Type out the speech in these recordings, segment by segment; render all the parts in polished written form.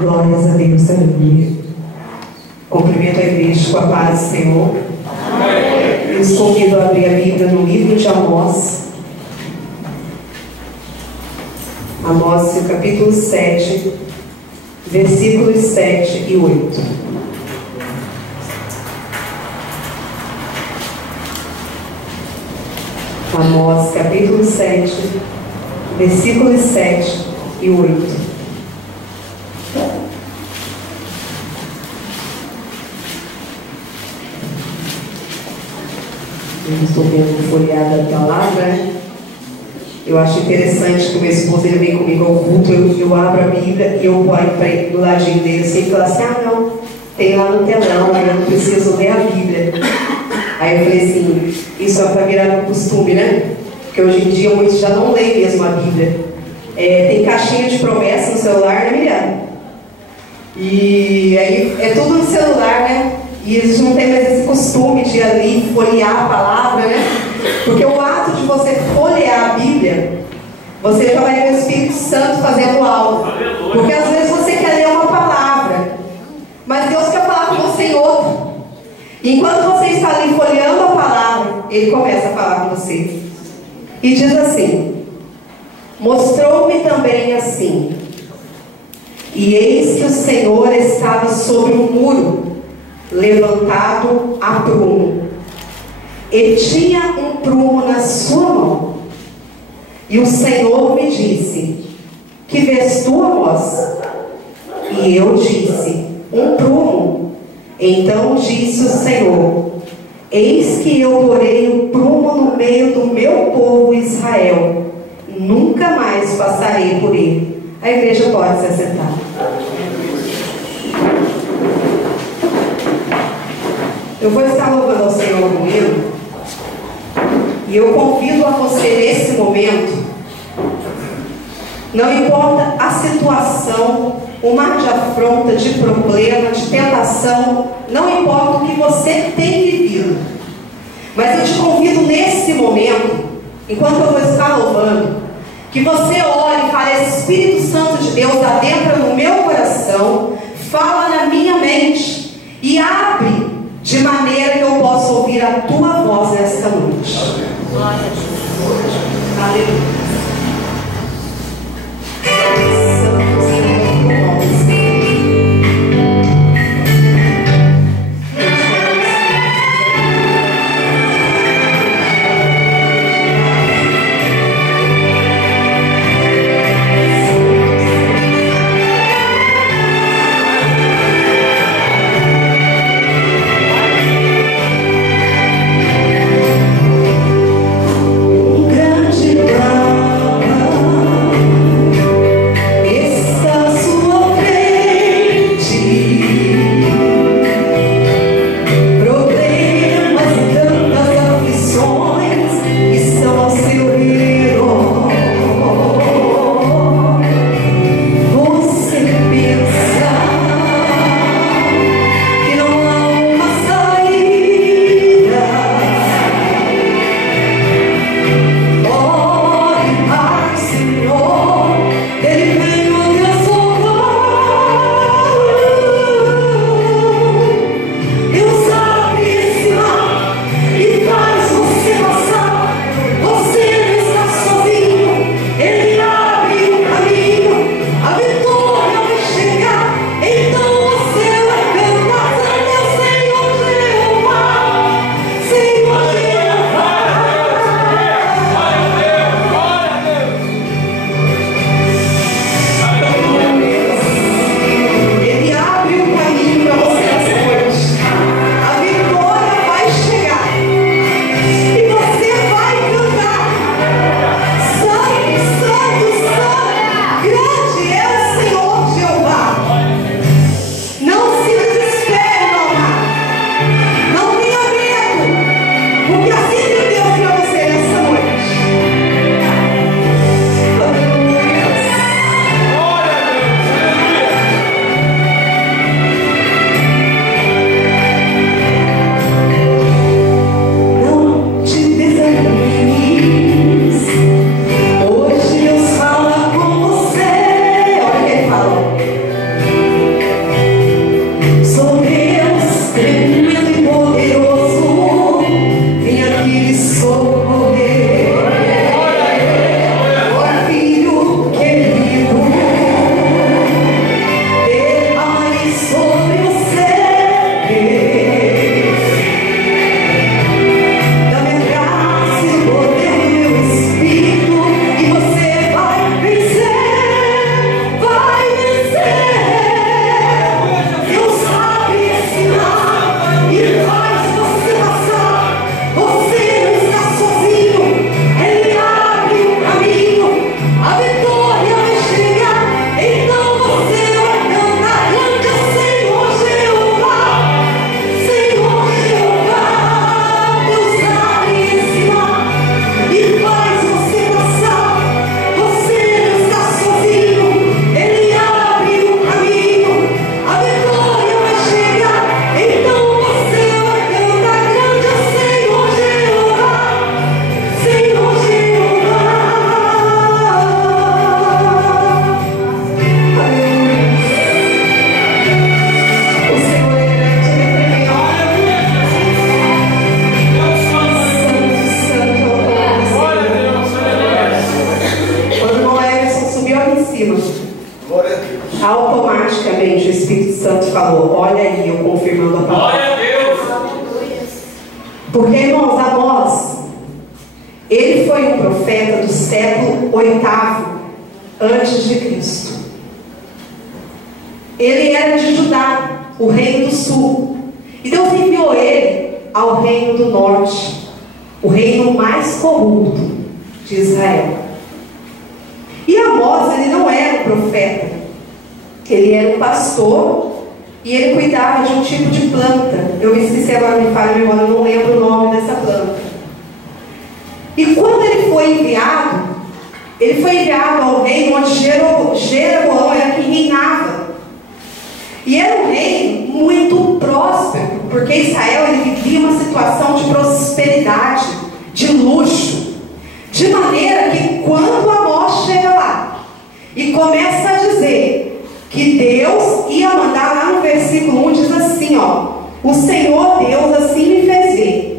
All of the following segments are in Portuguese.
Glórias a Deus, aleluia. Cumprimento a igreja com a paz do Senhor. Amém. Eu os convido a abrir a Bíblia no livro de Amós. Amós, capítulo 7, versículos 7 e 8. Amós, capítulo 7, versículos 7 e 8. Eu estou vendo folheada a palavra. Eu acho interessante que o meu esposo ele vem comigo ao culto, eu abro a Bíblia e eu olho para ele do ladinho dele assim e falo assim: ah, não, tem lá no telão, eu não preciso ler a Bíblia. Aí eu falei assim: isso é para virar um costume, né? Porque hoje em dia muitos já não leem mesmo a Bíblia. Tem caixinha de promessa no celular, né, Miriam? E aí é tudo no celular, né? E eles não têm mais esse costume de ir ali folhear a palavra, né? Porque o ato de você folhear a Bíblia, você já vai ver o Espírito Santo fazendo algo. Porque às vezes você quer ler uma palavra, mas Deus quer falar com você em outra. E enquanto você está ali folheando a palavra, Ele começa a falar com você. E diz assim: mostrou-me também assim, e eis que o Senhor estava sobre um muro, levantado a prumo, e tinha um prumo na sua mão. E o Senhor me disse: que vês tu, Amós? E eu disse: um prumo. Então disse o Senhor: eis que eu porei o prumo no meio do meu povo Israel, nunca mais passarei por ele. A igreja pode se assentar. Eu vou estar louvando ao Senhor comigo, e eu convido a você nesse momento, não importa a situação, o mar de afronta, de problema, de tentação, não importa o que você tem vivido, mas eu te convido nesse momento, enquanto eu vou estar louvando, que você ore e fale: Espírito Santo de Deus, adentra no meu coração, fala na minha mente e abre de maneira que eu possa ouvir a tua voz nesta noite. Aleluia. Automaticamente o Espírito Santo falou: olha aí, eu confirmando a palavra. Glória a Deus. Porque, irmãos, Amós, ele foi um profeta do século 8º antes de Cristo. Ele era de Judá, o reino do sul. E Deus enviou ele ao reino do norte, o reino mais corrupto de Israel. E Amós, ele não era um profeta, ele era um pastor e ele cuidava de um tipo de planta. Eu me esqueci agora, me falha a memória, eu não lembro o nome dessa planta. E quando ele foi enviado ao reino onde Jeroboão era quem reinava. E era um reino muito próspero, porque Israel ele vivia uma situação de prosperidade, de luxo, de maneira que quando Amós chega lá e começa a dizer que Deus ia mandar, lá no versículo 1 diz assim, ó: o Senhor Deus assim me fez ver.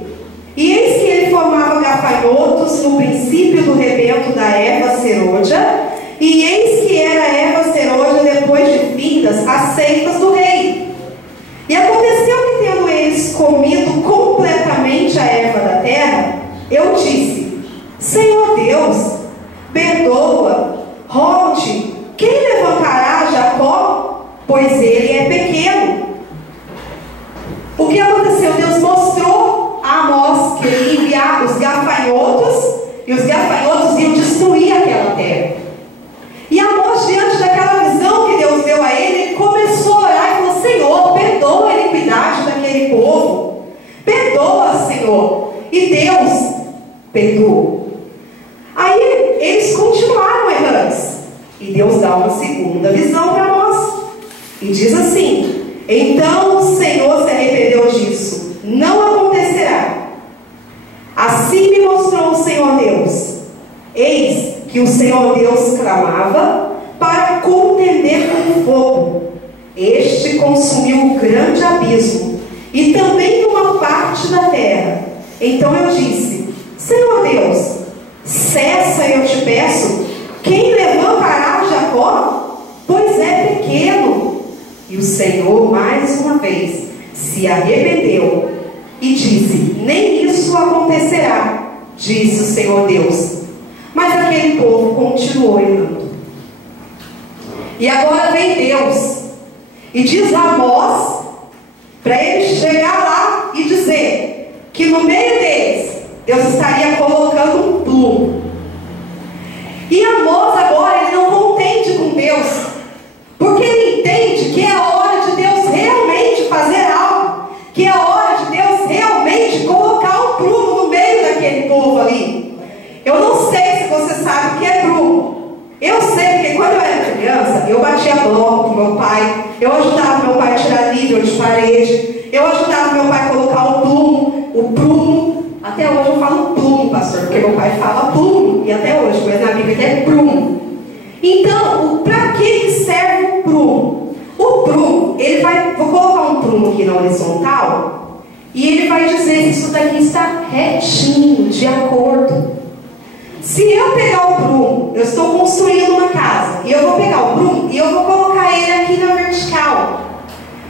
E eis que ele formava gafanhotos no princípio do rebento da erva serôdia, e eis que era a erva serôdia depois de vindas as ceifas do rei. E aconteceu que, tendo eles comido completamente a erva da terra, eu disse: Senhor Deus, perdoa, rogo-te, quem levantará Jacó? Pois ele é pequeno. O que aconteceu? Deus mostrou a Amós que ele ia enviar os gafanhotos, e os gafanhotos iam destruir aquela terra. E Amós, diante daquela visão que Deus deu a ele, ele começou a orar e falou: Senhor, perdoa a iniquidade daquele povo, perdoa, Senhor. E Deus perdoou. Aí eles continuaram errantes, e Deus dá uma segunda visão para Amós e diz assim: então o Senhor se arrependeu disso, não acontecerá. Assim me mostrou o Senhor Deus. Eis que o Senhor Deus clamava para contender com o fogo. Este consumiu um grande abismo, e também uma parte da terra. Então eu disse: Senhor Deus, cessa, eu te peço, quem levantará Jacó? Pois é pequeno. E o Senhor, mais uma vez, se arrependeu e disse: nem isso acontecerá, disse o Senhor Deus. Mas aquele povo continuou errando. E agora vem Deus e diz a Amós para ele chegar lá e dizer que no meio deles Deus estaria colocando um plumo. E Amós agora ele não contente com Deus, porque ele entende que é a hora de Deus realmente fazer algo, que é a hora de Deus realmente colocar um prumo no meio daquele povo ali. Eu não sei se você sabe o que é prumo. Eu sei porque quando eu era criança, eu batia bloco com meu pai, eu ajudava meu pai a tirar nível de parede, eu ajudava meu pai a colocar o prumo. Até hoje eu falo plumo, pastor, porque meu pai fala plumo, e até hoje, mas na Bíblia é prumo. Então, para que serve o prumo? O prumo, ele vai, vou colocar um prumo aqui na horizontal, e ele vai dizer se isso daqui está retinho, de acordo. Se eu pegar o prumo, eu estou construindo uma casa, e eu vou pegar o prumo, e eu vou colocar ele aqui na vertical.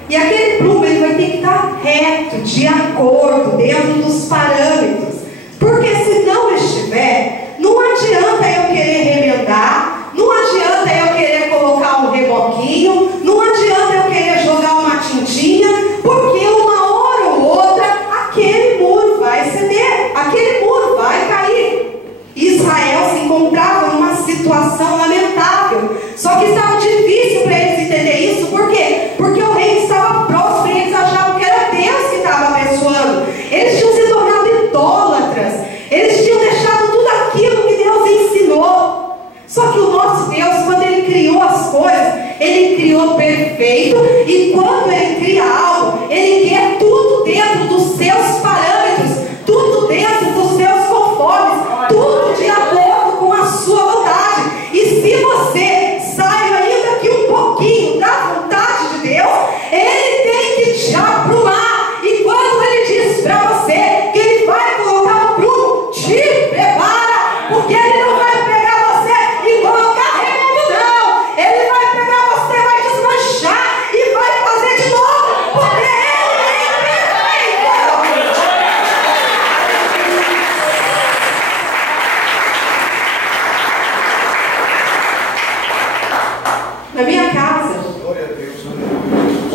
E aquele prumo, ele vai ter que estar reto, de acordo, dentro dos parâmetros. Porque se não estiver, não adianta eu querer remendar, não adianta eu querer colocar um reboquinho, não adianta eu querer jogar uma tintinha, porque uma hora ou outra, aquele muro vai ceder, aquele muro vai cair. Israel se encontrava numa situação lamentável, só que estava difícil para eles entender isso. Por quê? Porque o reino estava próspero e eles achavam que era Deus que estava abençoando. Eles tinham se tornado idólatras, eles tinham deixado tudo aquilo que Deus ensinou. Só que o nosso Deus, quando Ele criou as coisas, Ele criou perfeito, e quando Ele cria algo, Ele quer tudo dentro dos seus parâmetros, tudo dentro dos seus conformes, tudo de acordo com a sua vontade. E se você sai ainda que um pouquinho da vontade de Deus, Ele tem que te aprumar. E quando Ele diz para você que Ele vai colocar um prumo, te prepara, porque Ele não vai pegar você e colocar remendo, não. Ele vai pegar você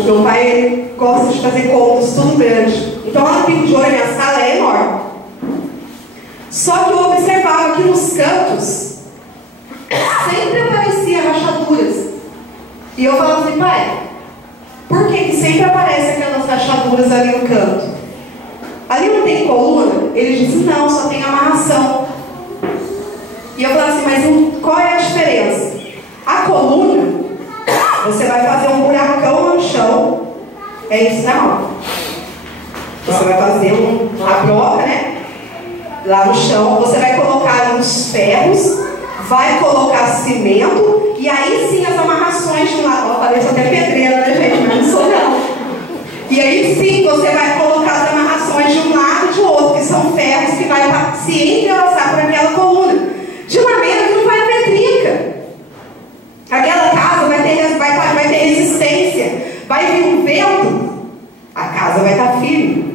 Meu pai, ele gosta de fazer cômodos tudo grande. Então lá no Pico de Ouro, a minha sala é enorme. Só que eu observava que nos cantos sempre aparecia rachaduras. E eu falava assim, pai, por que sempre aparecem aquelas rachaduras ali no canto? Ali não tem coluna? Ele disse, não, só tem amarração. E eu falava assim, mas qual é a diferença? A coluna, você vai fazer um buracão no chão. É isso, não? Você vai fazer a broca, né? Lá no chão, você vai colocar uns ferros, vai colocar cimento, e aí sim as amarrações de um lado. Ó, parece até pedreira, né, gente? Mas não sou não. E aí sim você vai colocar as amarrações de um lado e de outro, que são ferros que vai se entrelaçar por aquela coluna, de maneira que não vai haver trinca. Aquela casa vai ter resistência, vai vir um vento, a casa vai estar firme.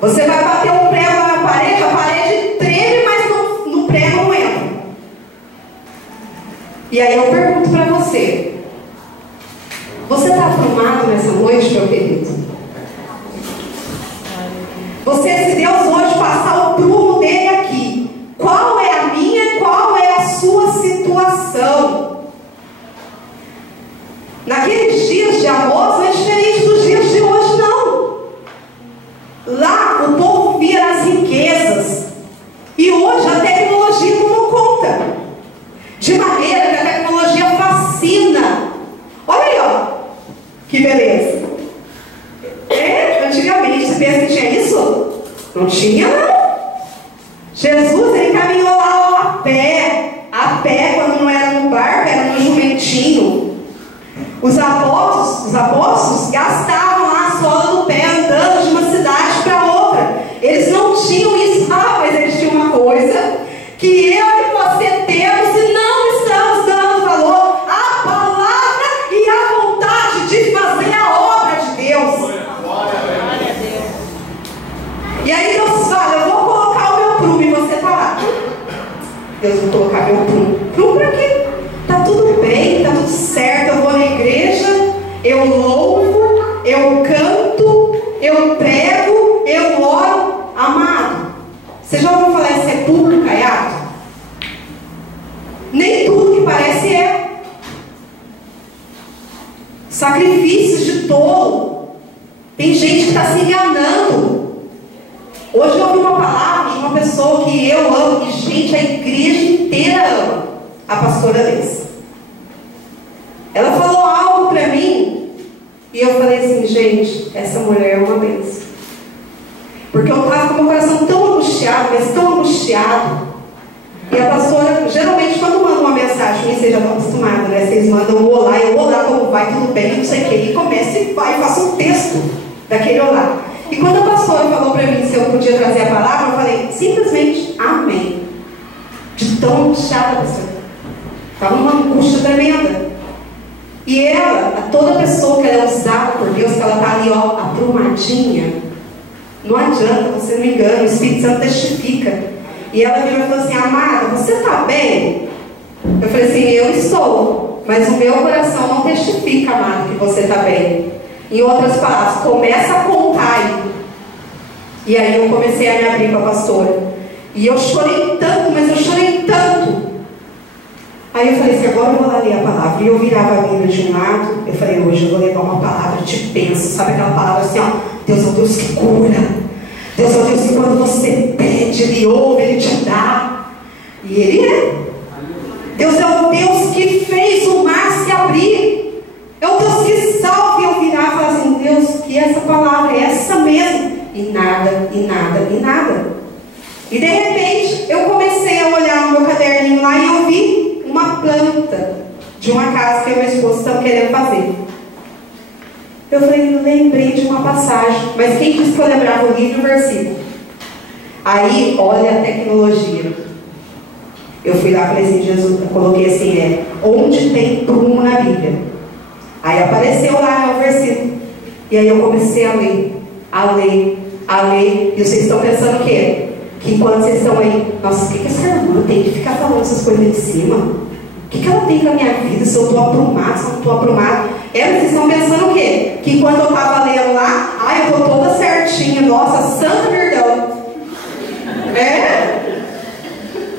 Você vai bater um prego na parede, a parede treme, mas no prego não entra. E aí eu pergunto para você, você está aprumado nessa noite, meu querido? Se Deus hoje passar o prumo dele aqui, qual é a minha, qual é a sua situação? Naqueles dias de Amós não é diferente dos dias de hoje, não. Lá o povo via as riquezas, e hoje a tecnologia tomou conta, de maneira que a tecnologia fascina. Olha aí, ó, que beleza. Antigamente, você pensa que tinha isso? Não tinha, não. Jesus, ele caminhou lá, ó, a pé, quando não era no barco, era no jumentinho. Os apóstolos gastavam lá a sola do pé, andando de uma cidade para outra. Eles não tinham isso, mas eles tinham uma coisa que eu e você temos e não estamos dando valor: a palavra e a vontade de fazer a obra de Deus. E aí Deus fala, eu vou colocar o meu prumo, e você está lá. Deus, vou colocar meu prumo. Prumo para quê? Tá tudo bem, tá tudo certo, eu vou na igreja, eu louvo, eu canto, eu prego, eu oro. Amado, você já ouviu falar em sepulcro caiado? Nem tudo que parece é. Sacrifícios de tolo. Tem gente que está se enganando. Hoje eu ouvi uma palavra de uma pessoa que eu amo, e gente, a igreja inteira ama, a pastora Lessa. Ela falou algo para mim, e eu falei assim, gente, essa mulher é uma bênção. Porque eu estava com o meu coração tão angustiado, mas tão angustiado. E a pastora, geralmente quando manda uma mensagem, vocês já estão acostumados, né? Vocês mandam um olá, eu olá, como vai, tudo bem, não sei o que, e começa e vai, faça um texto daquele olá. E quando a pastora falou para mim se eu podia trazer a palavra, eu falei simplesmente amém. De tão angustiada, pastora. Estava numa angústia tremenda. E ela, toda pessoa que ela é usada por Deus, que ela está ali, ó, aprumadinha, não adianta, você não engana, o Espírito Santo testifica. E ela virou e falou assim, amada, você está bem? Eu falei assim, eu estou, mas o meu coração não testifica, amada, que você está bem. Em outras palavras, começa a contar aí. E aí eu comecei a me abrir para a pastora. E eu chorei tanto, mas eu chorei tanto. Aí eu falei assim, agora eu vou lá ler a palavra. E eu virava a Bíblia de um lado. Eu falei, hoje eu vou levar uma palavra de bênção. Sabe aquela palavra assim, ó, Deus é o Deus que cura. Deus é o Deus que quando você pede, Ele ouve, Ele te dá. E Ele é. Deus é o Deus que fez o mar se abrir. É o Deus que salva. E eu virar e falar assim, Deus, que essa palavra é essa mesmo. E nada, e nada, e nada. E de repente, eu comecei a olhar no meu caderninho lá e eu vi uma planta de uma casa que eu e meu esposo estamos querendo fazer. Eu falei, lembrei de uma passagem. Mas quem disse que eu lembrava o livro e o versículo? Aí, olha a tecnologia. Eu fui lá e falei assim, Jesus, eu coloquei assim, onde tem prumo na Bíblia? Aí apareceu lá o versículo. E aí eu comecei a ler, a ler, a ler. E vocês estão pensando o quê? Que quando vocês estão aí, nossa, o que essa irmã tem que ficar falando essas coisas de cima? O que ela tem com a minha vida? Se eu estou aprumado, se eu não estou aprumado? Vocês estão pensando o quê? Que quando eu estava lendo lá, eu estou toda certinha, nossa, santo perdão.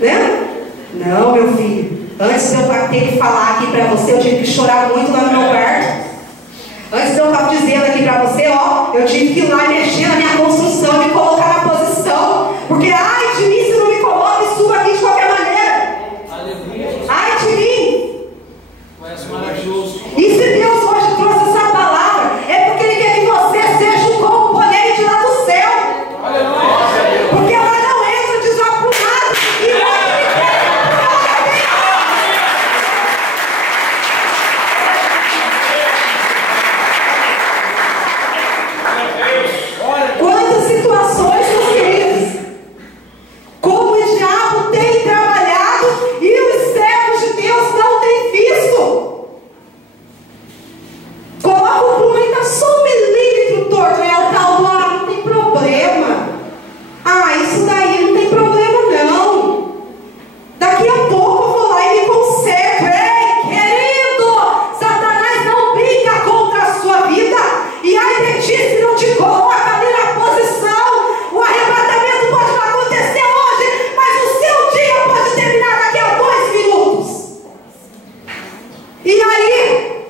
Né? Não, meu filho. Antes de eu ter que falar aqui para você, eu tive que chorar muito lá no meu quarto. Antes de eu estar dizendo aqui para você, eu tive que ir lá mexer na minha construção, me colocar na posição. Porque, ai de mim, se não me coloca e suba aqui de qualquer maneira. Ai de mim. E se Deus hoje trouxe essa palavra, é porque Ele quer que você seja um componente lá do céu. Porque lá não entra desaprumado. E hoje Ele quer quantas situações, meus queridos, como o diabo tem trabalhado e os servos de Deus não têm visto. Coloca o prumo e está só um milímetro torto, o tal do não tem problema. Isso daí não tem problema não. Daqui a pouco eu vou lá e me conserto. Ei, querido, Satanás não brinca contra a sua vida. E ai de ti se não te coloca ali na posição. O arrebatamento pode não acontecer hoje, mas o seu dia pode terminar daqui a 2 minutos. E aí,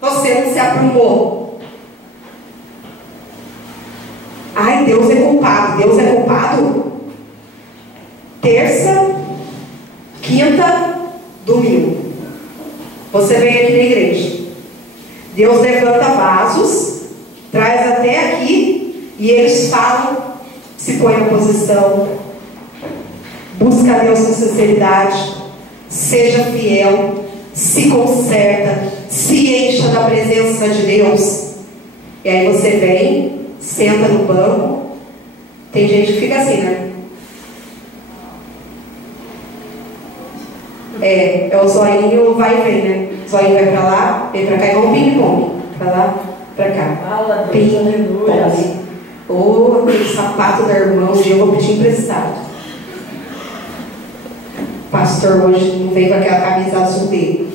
você não se aprumou. Deus é culpado. Deus é culpado? Terça, quinta, domingo. Você vem aqui na igreja. Deus levanta vasos, traz até aqui, e eles falam, se põe na posição, busca a Deus com sinceridade, seja fiel, se conserta, se encha da presença de Deus. E aí você vem, senta no banco. Tem gente que fica assim, né? É o zoinho vai e vem, né? O zoinho vai pra lá, vem pra cá, igual um ping-pong. Pra lá, pra cá. Ping-pong. Ou aquele sapato da irmã, um dia eu vou pedir emprestado. O pastor hoje não veio com aquela camisa azul dele.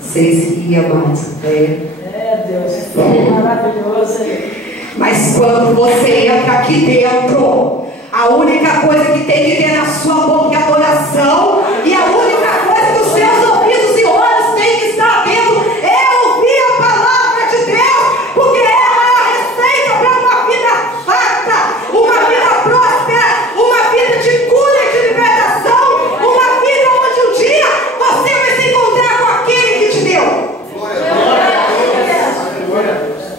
Vocês riam, amados. Deus, é maravilhoso. Mas quando você entra aqui dentro, a única coisa que tem que ter na sua boca é adoração. E a única coisa que os seus ouvidos e olhos têm que estar atentos é ouvir a palavra de Deus. Porque ela é a receita para uma vida farta, uma vida próspera, uma vida de cura e de libertação, uma vida onde um dia você vai se encontrar com aquele que te deu.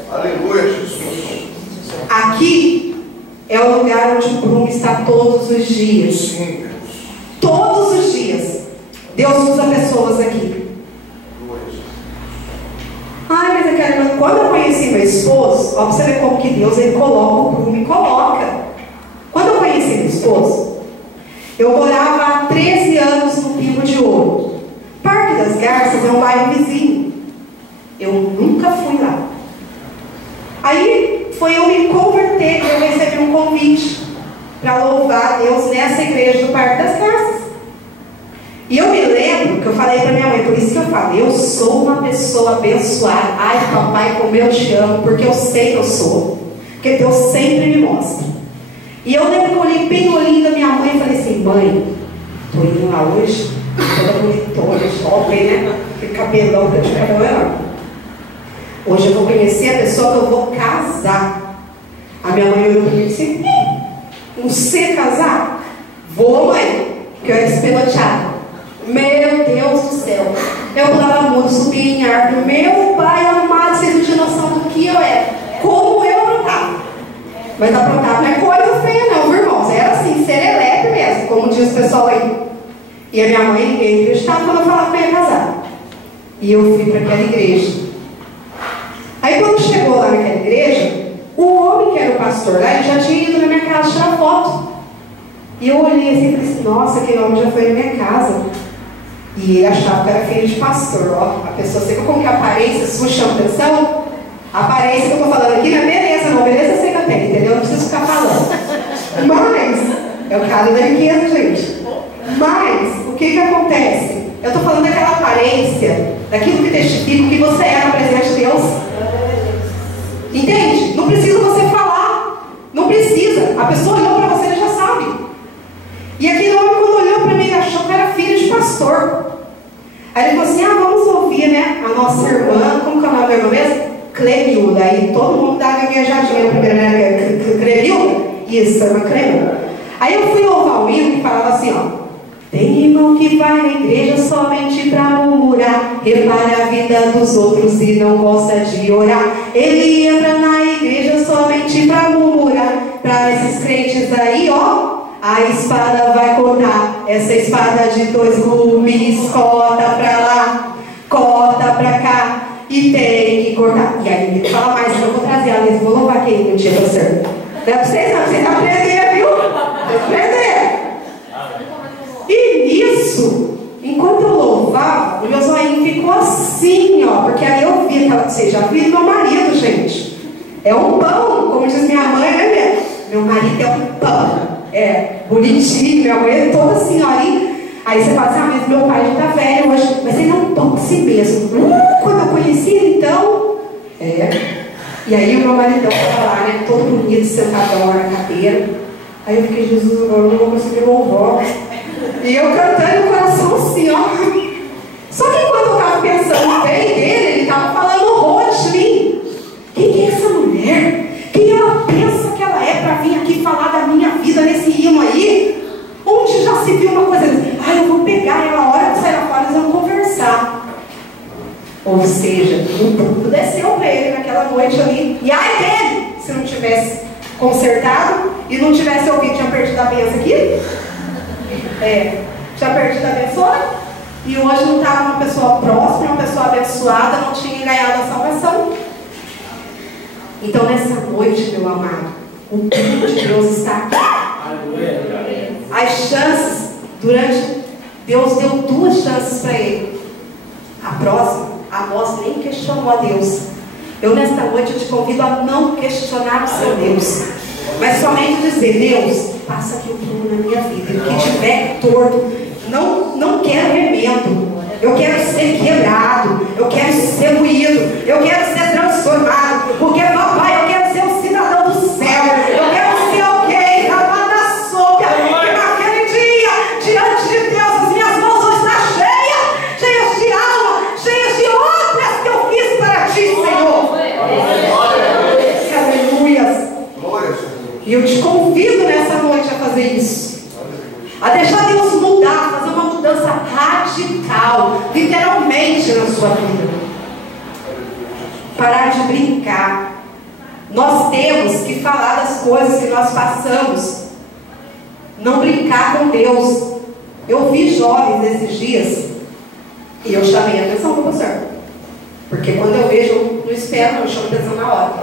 Aleluia, Jesus. Aqui é o lugar onde o prumo está todos os dias. Sim, Deus. Todos os dias. Deus usa pessoas aqui. Mas eu quero. Quando eu conheci meu esposo, ó, pra você ver como que Deus ele coloca o prumo e coloca. Quando eu conheci meu esposo, eu morava há 13 anos no Pingo de Ouro. Parque das Garças é um bairro vizinho. Eu nunca fui lá. Aí foi eu me converter, eu recebi um convite para louvar a Deus nessa igreja do Parque das Garças. E eu me lembro que eu falei para minha mãe, por isso que eu falo, eu sou uma pessoa abençoada. Ai, papai, como eu te amo, porque eu sei que eu sou. Porque Deus sempre me mostra. E eu lembro que eu olhei bem no olhinho da minha mãe e falei assim, mãe, tô indo lá hoje, toda bonitona, jovem, né? Aquele cabelão que eu tinha cabelo. Hoje eu vou conhecer a pessoa que eu vou casar. A minha mãe olhou para mim e disse, não sei casar? Vou, mãe, que eu era despeloteada. Meu Deus do céu. Eu pulava mundo, subia em árvore. Meu pai amado, vocês não tinham noção do que eu era. Como eu aprontava. Mas aprontar não é coisa feia não, meus irmãos. Era assim, serelepe mesmo, como diz o pessoal aí. E a minha mãe, ninguém acreditava quando eu falava que eu ia casar. E eu fui para aquela igreja. Aí quando chegou lá naquela igreja, o homem que era o pastor lá, ele já tinha ido na minha casa tirar foto. E eu olhei assim e falei assim, nossa, aquele homem já foi na minha casa. E ele achava que era filho de pastor, ó. A pessoa, você como que a aparência sua chama atenção? A aparência que eu tô falando aqui não é beleza, não. Beleza eu sei que eu tenho, entendeu? Eu não preciso ficar falando. Mas, é o caso da riqueza, gente. Mas, o que que acontece? Eu tô falando daquela aparência, daquilo que testifica que você é noiva mesmo? Clemilda. Aí todo mundo dava gaguejadinha primeiro, né? Clemilda? Isso, era uma Clemilda. Aí eu fui louvar o hino que falava assim, ó. Tem irmão que vai na igreja somente para murmurar, repara a vida dos outros e não gosta de orar. Ele entra na igreja somente para murmurar. Para esses crentes aí, ó, a espada vai cortar. Essa espada de 2 gumes, corta para lá, corta para cá, e tem que cortar. E aí ele fala mais, eu vou trazer a Liz, vou louvar quem no dia do senhor. Não é para vocês não, vocês aprenderam, viu? Aprenderam. E nisso, enquanto eu louvava, o meu zoinho ficou assim, ó, porque aí eu vi aquela, vocês já viram meu marido, gente. É um pão, como diz minha mãe, né? Meu marido é um pão. É, bonitinho, minha mãe é toda assim, ó. Aí você fala assim, ah, mas meu pai já tá velho hoje, mas ele é um pão assim mesmo. Quando eu conheci ele, então, E aí o meu maridão estava lá, né, todo bonito, sentadão lá na cadeira. Aí eu fiquei, Jesus, agora eu não vou conseguir louvar. E eu cantando o coração assim, ó. Só que enquanto eu estava pensando bem dele, ele estava falando horror de mim. Quem é essa mulher? Quem ela pensa que ela é para vir aqui falar da minha vida nesse hino aí? Onde já se viu uma coisa assim? Ah, eu vou pegar ela, a hora que sair lá fora, nós vamos conversar. Ou seja, o mundo desceu para ele naquela noite ali. E ai dele, se não tivesse consertado e não tivesse ouvido, tinha perdido a benção aqui. Tinha perdido a benção. E hoje não estava uma pessoa próxima, uma pessoa abençoada, não tinha ganhado a salvação. Então nessa noite, meu amado, o poder de Deus está aqui. As chances, Deus deu 2 chances para ele. A próxima, a voz nem questionou a Deus. Eu nesta noite eu te convido a não questionar o seu Deus, mas somente dizer, Deus, passa aqui o prumo na minha vida. O que tiver torto, não quero remendo. Eu quero ser quebrado, eu quero ser moído, eu quero ser transformado, porque papai, eu quero ser um cidadão do céu, eu quero ser alguém, rapaz da sopa, que naquele dia, diante de Deus, as minhas mãos vão estar cheias de alma, cheias de obras que eu fiz para ti, Senhor. Aleluia. E eu te convido nessa noite a fazer isso, a deixar Deus mudar, fazer uma mudança radical, literalmente na sua vida. Parar de brincar. Nós temos que falar das coisas que nós passamos, não brincar com Deus. Eu vi jovens esses dias e eu chamei a atenção do pastor, porque quando eu vejo, eu não espero, não, eu chamo atenção na hora.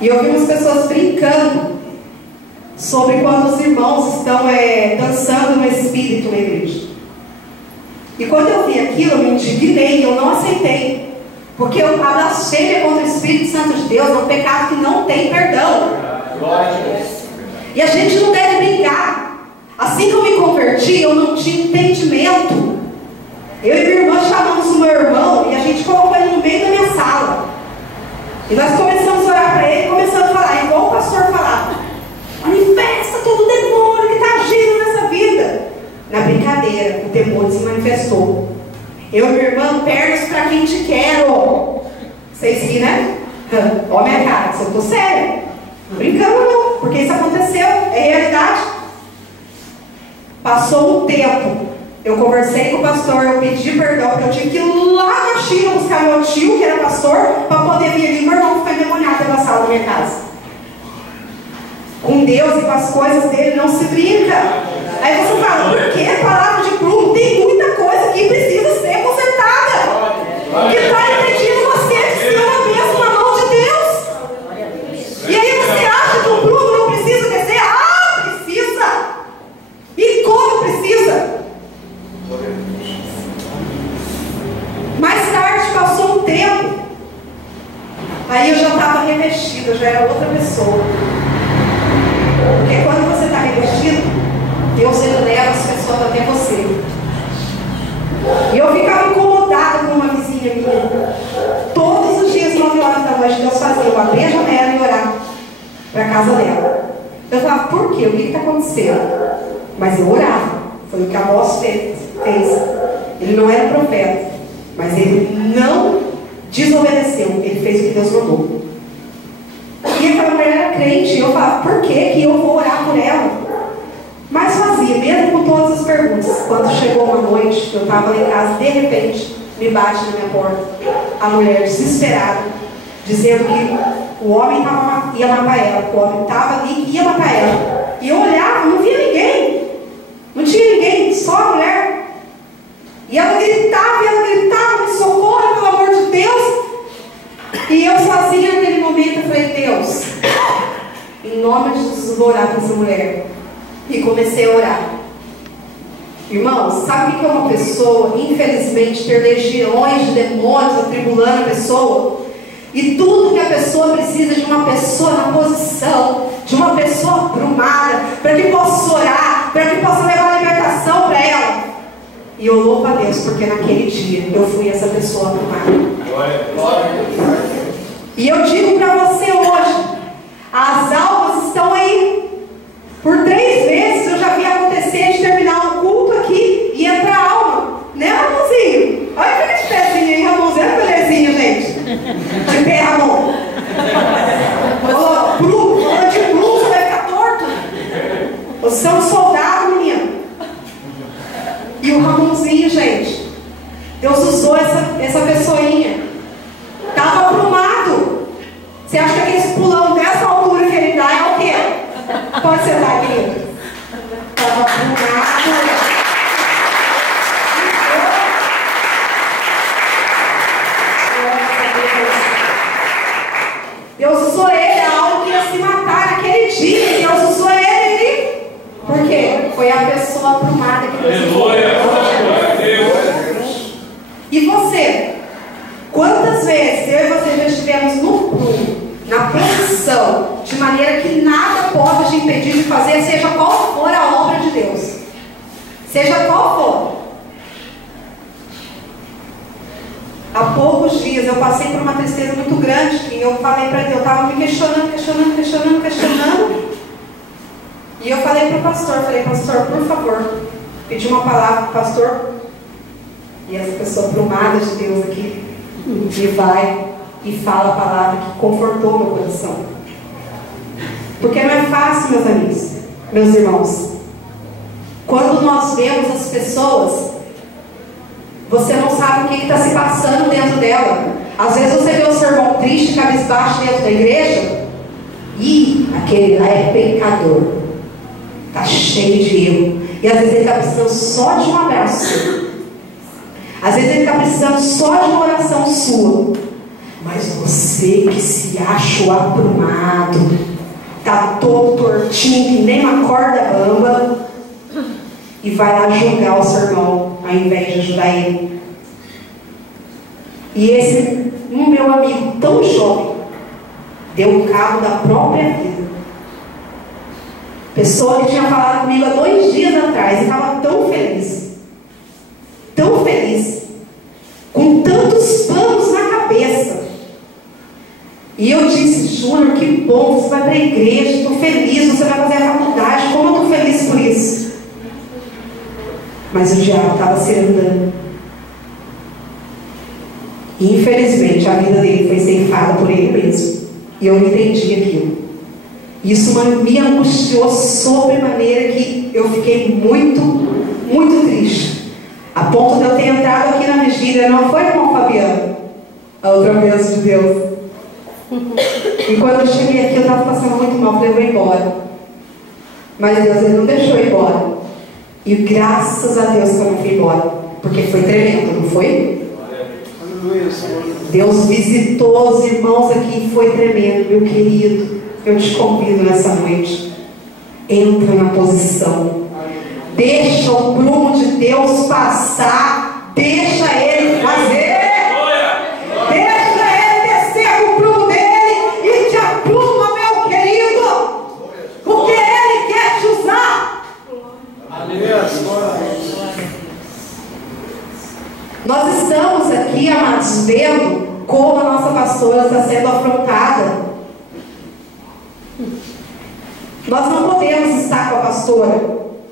E eu vi umas pessoas brincando sobre quando os irmãos estão dançando no Espírito na igreja. E quando eu vi aquilo, eu me indignei, eu não aceitei. Porque a blasfêmia contra o Espírito Santo de Deus é um pecado que não tem perdão. E a gente não deve brincar. Assim que eu me converti, eu não tinha entendimento. Eu e minha irmã chamamos o meu irmão e a gente colocou ele no meio da minha sala. E nós começamos a orar para ele, começamos a falar, igual o pastor falava. Manifesta todo o demônio que está agindo nessa vida. Na brincadeira, o demônio se manifestou. Eu e minha irmã, pernas para quem te quero. Vocês viram, né? Olha minha cara, eu estou sério. Não brincando não, porque isso aconteceu, é realidade. Passou um tempo, eu conversei com o pastor, eu pedi perdão, porque eu tive que ir lá na China buscar meu tio, que era pastor, para poder vir ali. Meu irmão ficar endemoniado pela sala da minha casa. Com Deus e com as coisas dele não se brinca. Aí você fala, por que a palavra de prumo? Tem muita coisa que precisa ser consertada, que está impedindo você de ser uma bênção na mão de Deus. E aí você acha que o prumo não precisa descer? Ah, precisa! E como precisa? Mais tarde passou um tempo, aí eu já estava revestida, eu já era outra pessoa. Porque quando você está revestido, Deus ele leva as pessoas até você. E eu ficava incomodada com uma vizinha minha. Todos os dias, 9 horas da noite, Deus fazia eu abrir a janela e orar para a casa dela. Eu falava, por quê? O que está acontecendo? Mas eu orava. Foi o que a voz fez. Ele não era profeta, mas ele não desobedeceu, ele fez o que Deus mandou. E aquela mulher era crente, e eu falava, por que eu vou orar por ela? Mas fazia, mesmo com todas as perguntas. Quando chegou uma noite, eu estava lá em casa, de repente, me bate na minha porta, a mulher desesperada, dizendo que o homem ia matar ela, que o homem estava ali e ia matar ela. E eu olhava, não via ninguém, não tinha ninguém, só a mulher. E ela gritava, me socorra, pelo amor de Deus. E eu sozinha naquele momento, eu falei, Deus, em nome de Jesus, vou orar por essa mulher. E comecei a orar. Irmãos, sabe o que é uma pessoa, infelizmente, ter legiões de demônios atribulando a pessoa? E tudo que a pessoa precisa de uma pessoa na posição, de uma pessoa aprumada, para que possa orar, para que possa levar a libertação para ela. E eu louvo a Deus, porque naquele dia eu fui essa pessoa aprumada. E eu digo para você hoje, as almas estão aí. Por 3 vezes eu já vi acontecer de terminar um culto aqui e entrar a alma. Né, Ramonzinho? Olha que de pezinho aí, Ramonzinho. Olha que belezinha, gente. De pé, Ramon. Ô, Bruno, falando de Bruno, você vai ficar torto. Você é um soldado, menino. E o Ramonzinho, gente, Deus usou essa pessoinha. Estava aprumado. Você acha que aquele pulão dessa altura que ele dá é o quê? Pode sentar aqui. Estava aprumado. Deus usou ele, a alma que ia se matar naquele dia. Deus usou ele. Por quê? Foi a pessoa aprumada que Deus usou. E você? Quantas vezes eu e você já estivemos no prumo, na posição, de maneira que nada pode te impedir de fazer, seja qual for a obra de Deus, seja qual for. Há poucos dias eu passei por uma tristeza muito grande, e eu falei para Deus, eu estava me questionando, e eu falei para o pastor, pastor, por favor, pedi uma palavra para o pastor, e essa pessoa aprumada de Deus aqui, e vai e fala a palavra que confortou meu coração. Porque não é fácil, meus amigos, meus irmãos. Quando nós vemos as pessoas, você não sabe o que está se passando dentro dela. Às vezes você vê o seu irmão triste, cabisbaixo dentro da igreja, e aquele lá é pecador, está cheio de erro, e às vezes ele está precisando só de um abraço. Às vezes ele está precisando só de uma oração sua. Mas você que se acha o aprumado, está todo tortinho, que nem uma corda bamba, e vai lá julgar o seu irmão, ao invés de ajudar ele. E esse, meu amigo tão jovem, deu um cabo da própria vida. Pessoa que tinha falado comigo há 2 dias atrás, e estava tão feliz, com tantos panos na cabeça. E eu disse, Júnior, que bom, você vai para a igreja, estou feliz, você vai fazer a faculdade, como eu estou feliz por isso. Mas o diabo estava se andando. E infelizmente a vida dele foi ceifada por ele mesmo. E eu entendi aquilo. Isso me angustiou sobremaneira, que eu fiquei muito, muito triste. A ponto de eu ter entrado aqui na vigília, não foi, irmão Fabiano? A outra vez de Deus. E quando eu cheguei aqui, eu estava passando muito mal, falei, eu vou embora. Mas Deus, ele não deixou eu ir embora. E graças a Deus que eu não fui embora, porque foi tremendo, não foi? Deus visitou os irmãos aqui e foi tremendo. Meu querido, eu te convido nessa noite, entra na posição, deixa o prumo de Deus passar, deixa ele fazer, deixa ele descer com o prumo dele e te apruma, meu querido, porque ele quer te usar. Nós estamos aqui, amados, vendo como a nossa pastora está sendo afrontada. Nós não podemos estar com a pastora,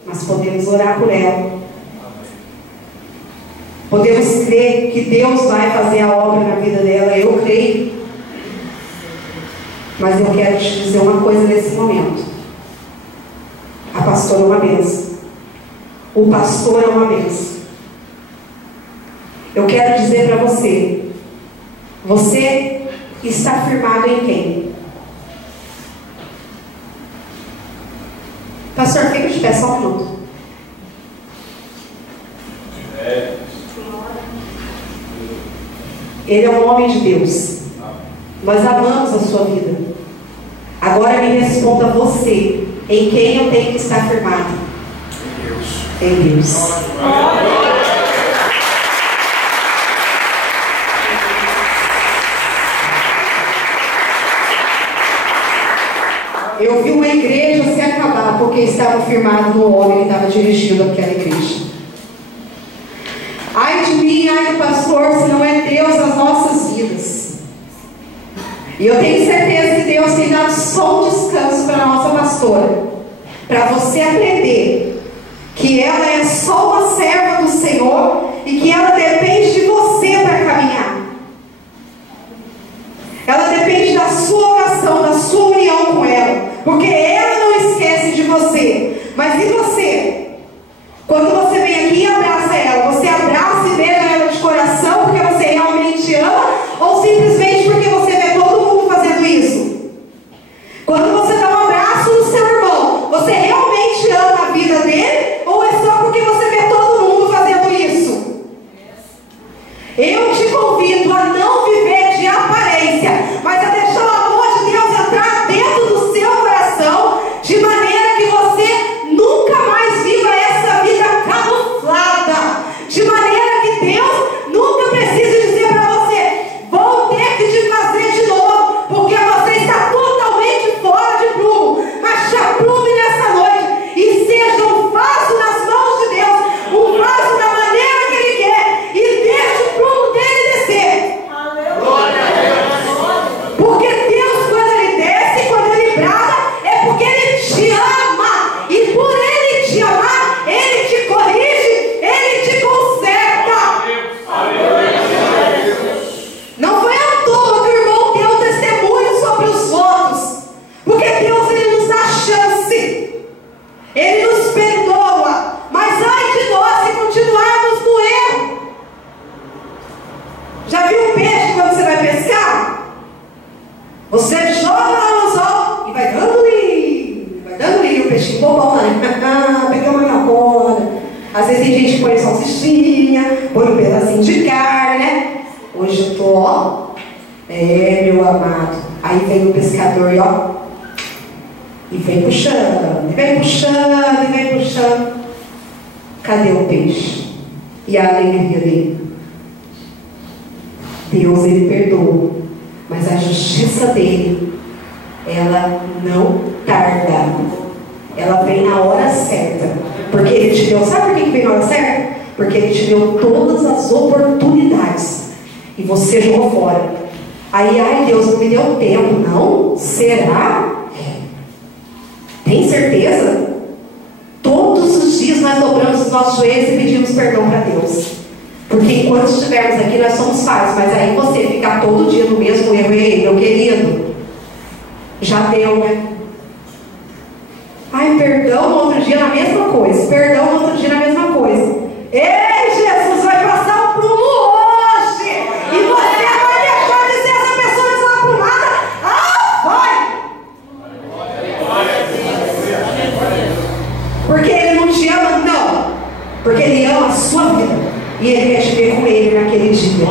mas podemos orar por ela. Podemos crer que Deus vai fazer a obra na vida dela, eu creio. Mas eu quero te dizer uma coisa nesse momento. A pastora é uma bênção. O pastor é uma bênção. Eu quero dizer para você, você está firmado em quem? Pastor, fica de pé só um minuto. Ele é um homem de Deus. Nós amamos a sua vida. Agora me responda você, em quem eu tenho que estar firmado? Em Deus. Eu vi uma igreja se acabar porque estava firmado no homem que estava dirigindo aquela igreja. Ai de mim, ai do pastor, se não é Deus nas nossas vidas. E eu tenho certeza que Deus tem dado só um descanso para a nossa pastora, para você aprender que ela é só uma serva do Senhor e que ela depende de você para caminhar. Ela depende da sua oração, da sua união com ela, porque ela não esquece de você. Mas e você? Quando você vem aqui e abraça ela, você abraça e beija ela de coração porque você realmente ama, ou simplesmente porque você vê todo mundo fazendo isso? Quando você dá um abraço no seu irmão, você realmente ama a vida dele, ou é só porque você vê todo mundo fazendo isso? Eu te convido a não viver de aparência, mas a deixar o amor de Deus entrar dentro do seu coração, de maneira que você nunca mais viva essa vida camuflada, de maneira que Deus nunca precise dizer para você: vou ter que te fazer de novo, porque você está totalmente fora de prumo. Mas te aprume nessa noite e seja um vaso nas mãos de Deus, um vaso da maneira que Ele quer, e deixe o prumo dele descer. Porque Deus, quando Ele desce, quando Ele brada, é porque Ele te ama, e por Ele te amar, Ele te corrige, Ele te conserta. Não foi à toa que o irmão deu testemunho sobre os votos, porque Deus, Ele nos dá chance, Ele nos perdoa, mas ai de nós se continuarmos no erro. Já viu um peixe quando você vai pescar? Você joga lá no anzol e vai dando o peixinho bobão, né? Peguei uma minhocona. Às vezes tem gente que põe salsichinha, põe um pedacinho de carne, né? Hoje eu tô, ó, meu amado. Aí vem o pescador, ó, e vem puxando, e vem puxando, e vem puxando. Cadê o peixe? E a alegria dele? Deus, Ele perdoa, mas a justiça dele, ela não tarda, ela vem na hora certa, porque Ele te deu, sabe por que vem na hora certa? Porque Ele te deu todas as oportunidades e você jogou fora. Aí, ai Deus, não me deu tempo. Não? Será? Tem certeza? Todos os dias nós dobramos os nossos joelhos e pedimos perdão para Deus. Porque enquanto estivermos aqui, nós somos falhos. Mas aí você ficar todo dia no mesmo erro, ei, meu querido, já deu, né? Ai, perdão no outro dia na mesma coisa. Perdão no outro dia na mesma coisa. Ei, Jesus vai passar o prumo hoje. E você vai deixar de ser essa pessoa desaprumada? Ah, vai! Porque Ele não te ama? Não. Porque Ele ama a sua vida. E Ele quer te ver com Ele naquele dia.